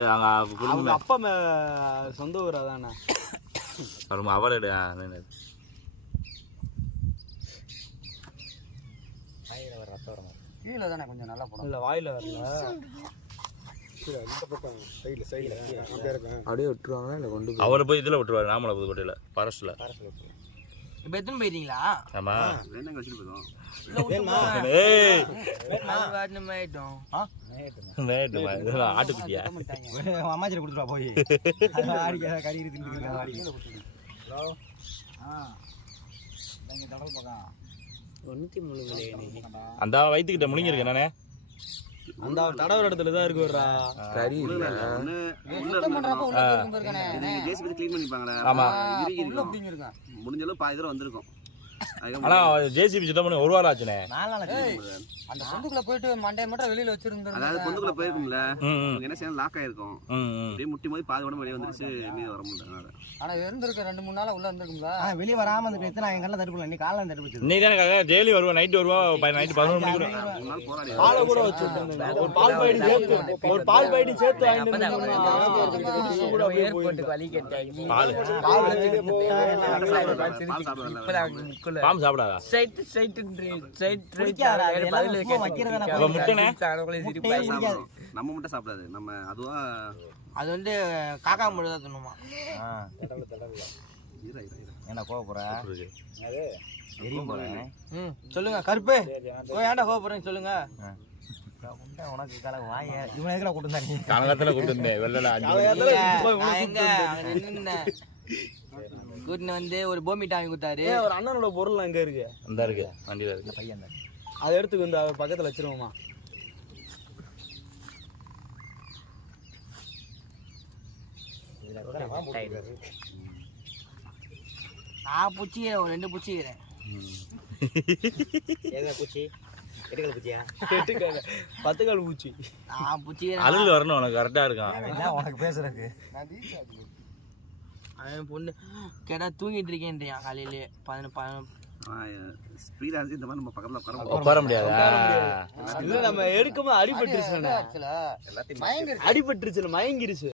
அவங்க அப்பா சொந்த ஊர் அதானே அவளோட கீழே தானே கொஞ்சம் நல்லா போடும் இல்லை வாயில் வரல அப்படியே விட்டுருவாங்களா இல்லை கொண்டு அவரை போய் இதில் விட்டுருவாரு நாமலை புதுக்கோட்டையில் ஃபாரஸ்ட்டில் இப்போ எத்தனை போயிட்டீங்களா? ஆமா ஆட்டுக்குட்டியா அம்மாச்சியில் கொடுத்துருவா போய் கறி அந்த வயிற்றுக்கிட்ட முழுங்கிருக்கேன் நானே அந்த தடவை இடத்துல தான் இருக்கு கறி முடிஞ்சளவு பாதி தூரம் வந்திருக்கும். ஆனா ஜேசிபி சுத்தம் பண்ணி ஒரு வாரம் ஆச்சுனே. அந்த பொந்துக்குள்ள போயிட்டு மண்டே மட்டும் வெளியில வச்சிருந்தோம். அதாவது பொந்துக்குள்ள போயிருக்கும்ல என்ன செய்யணும் லாக் ஆயிருக்கும். அப்படியே முட்டி போய் பாதி உடம்பு வெளியே வந்துருச்சு மீது வர முடியல. ஆனா இருந்திருக்க 2-3 நாளா உள்ள இருந்திருக்குங்களா? வெளியே வராம அந்த எத்தனை என் கண்ணில் தடுப்பு நீ காலைல தடுப்பு நீ தானே டெய்லி வருவா நைட் வருவா நைட் 11 மணிக்கு பாலை கூட வச்சு ஒரு பால் பாய்டி சேர்த்து பாம்பு சாப்பிடாதா நம்ம மட்டும் சாப்பிடாது நம்ம அதுவா அது வந்து காக்கா மட்டும் தான் தின்னுமா. என்ன கோவப்படுற சொல்லுங்க கருப்பு ஏன்டா கோவப்படுறேன்னு சொல்லுங்க. உனக்கு இவனை கூட்டு கனகத்துல கூட்டு கூட்டின்னு வந்து ஒரு போமிட்டா வாங்கி கொடுத்தாரு. ஒரு அண்ணனோட பொருள் அங்க இருக்கு அந்த இருக்கு வண்டியில இருக்கு பையன் அதை எடுத்துக்கு வந்து அவர் பக்கத்துல வச்சிருவோமா. நான் பூச்சி ஒரு 2 பூச்சிக்கிறேன். பூச்சி 10 கால் பூச்சி நான் பூச்சி அழுகு வரணும் உனக்கு கரெக்டா இருக்கான் உனக்கு பேசுறதுக்கு. அவன் பொண்ணு கேட்டா தூங்கிட்டு இருக்கேன்றியான் காலையிலே 11 ஸ்பீடா இருந்து இந்த மாதிரி நம்ம பக்கத்துல உட்கார முடியாது. நம்ம எடுக்கும்போது அடிபட்டுருச்சு மயங்கிருச்சு மயங்கிருச்சு